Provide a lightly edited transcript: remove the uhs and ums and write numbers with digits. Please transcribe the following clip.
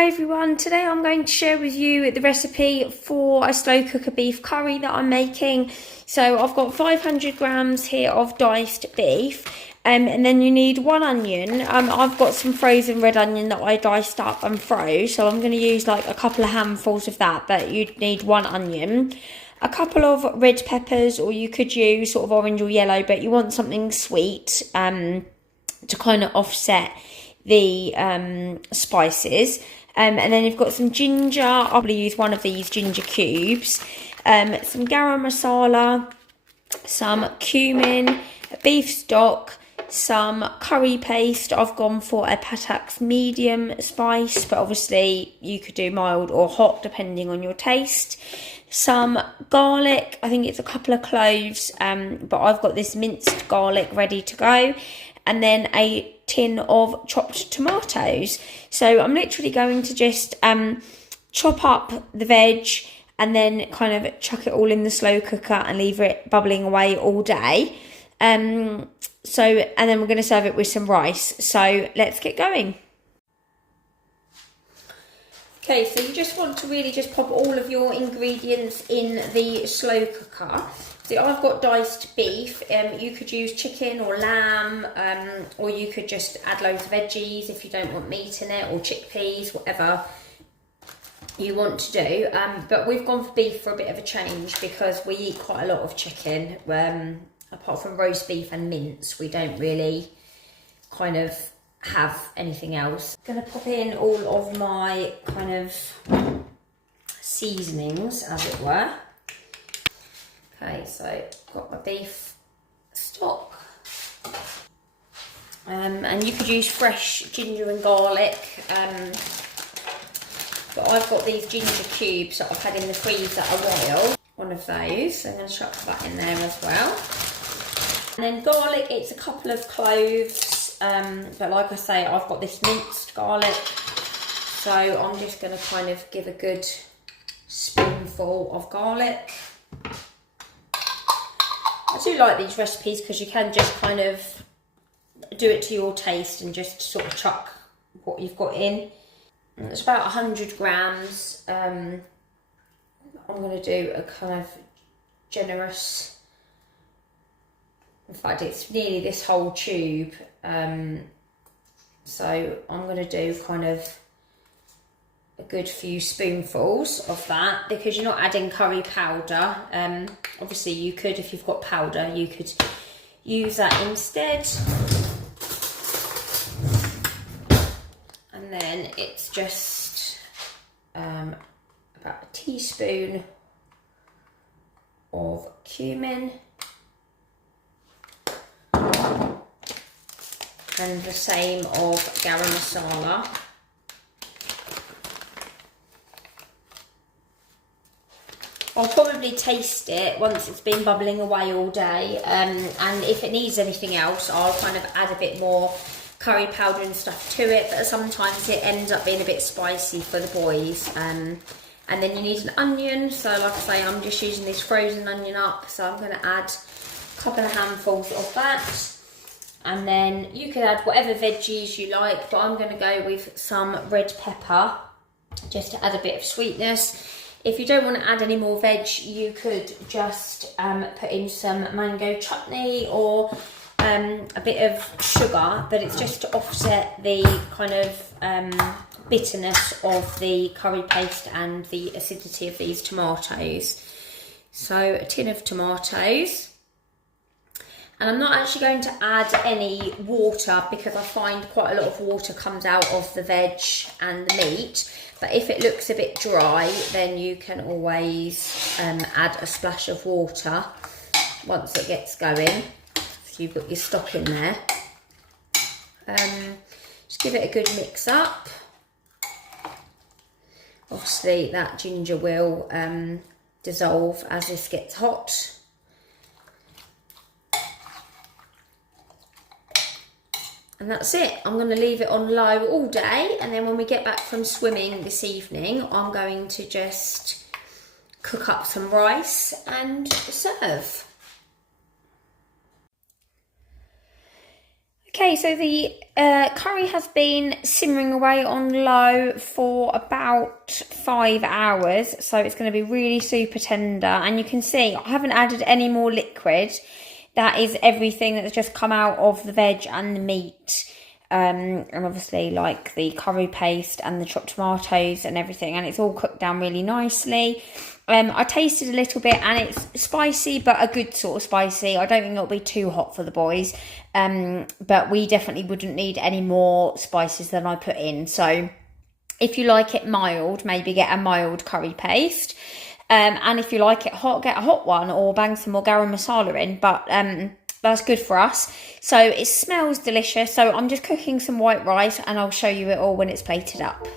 Hi everyone, today I'm going to share with you the recipe for a slow cooker beef curry that I'm making. So I've got 500 grams here of diced beef, and then you need one onion. I've got some frozen red onion that I diced up and froze, so I'm going to use like a couple of handfuls of that, but you'd need one onion. A couple of red peppers, or you could use sort of orange or yellow, but you want something sweet to kind of offset the spices. And then you've got some ginger. I'll probably use one of these ginger cubes, some garam masala, some cumin, beef stock, some curry paste. I've gone for a Patak's medium spice, but obviously you could do mild or hot depending on your taste. Some garlic, I think it's a couple of cloves, but I've got this minced garlic ready to go. And then a tin of chopped tomatoes. So I'm literally going to just chop up the veg and then kind of chuck it all in the slow cooker and leave it bubbling away all day. And then we're going to serve it with some rice. So let's get going. Okay, so you just want to really just pop all of your ingredients in the slow cooker. So I've got diced beef. You could use chicken or lamb, or you could just add loads of veggies if you don't want meat in it, or chickpeas, whatever you want to do. But we've gone for beef for a bit of a change because we eat quite a lot of chicken. Apart from roast beef and mince, we don't really kind of have anything else. I'm going to pop in all of my kind of seasonings, as it were. Okay, so I've got my beef stock. And you could use fresh ginger and garlic. But I've got these ginger cubes that I've had in the freezer a while. One of those. I'm going to chuck that in there as well. And then garlic, it's a couple of cloves. But like I say, I've got this minced garlic. So I'm just going to kind of give a good spoonful of garlic. I do like these recipes because you can just kind of do it to your taste and just sort of chuck what you've got in. It's about 100 grams. I'm going to do a kind of generous, in fact it's nearly this whole tube. So I'm going to do kind of a good few spoonfuls of that because you're not adding curry powder. Obviously you could, if you've got powder, you could use that instead. And then it's just about a teaspoon of cumin and the same of garam masala. I'll probably taste it once it's been bubbling away all day, and if it needs anything else I'll kind of add a bit more curry powder and stuff to it, but sometimes it ends up being a bit spicy for the boys. And then you need an onion, so like I say, I'm just using this frozen onion up, so I'm going to add a couple of handfuls of that. And then you could add whatever veggies you like, but I'm going to go with some red pepper just to add a bit of sweetness. If you don't want to add any more veg, you could just put in some mango chutney or a bit of sugar, but it's just to offset the kind of bitterness of the curry paste and the acidity of these tomatoes. So a tin of tomatoes. And I'm not actually going to add any water because I find quite a lot of water comes out of the veg and the meat. But if it looks a bit dry, then you can always add a splash of water once it gets going. So you've got your stock in there. Just give it a good mix up. Obviously that ginger will dissolve as this gets hot. And that's it. I'm going to leave it on low all day, and then when we get back from swimming this evening, I'm going to just cook up some rice and serve. Okay, so the curry has been simmering away on low for about 5 hours, so it's going to be really super tender. And you can see I haven't added any more liquid. That is everything that's just come out of the veg and the meat. And obviously like the curry paste and the chopped tomatoes and everything, and it's all cooked down really nicely. I tasted a little bit and it's spicy, but a good sort of spicy. I don't think it'll be too hot for the boys, but we definitely wouldn't need any more spices than I put in. So if you like it mild, maybe get a mild curry paste, and if you like it hot, get a hot one, or bang some more garam masala in. But that's good for us. So it smells delicious. So I'm just cooking some white rice and I'll show you it all when it's plated up.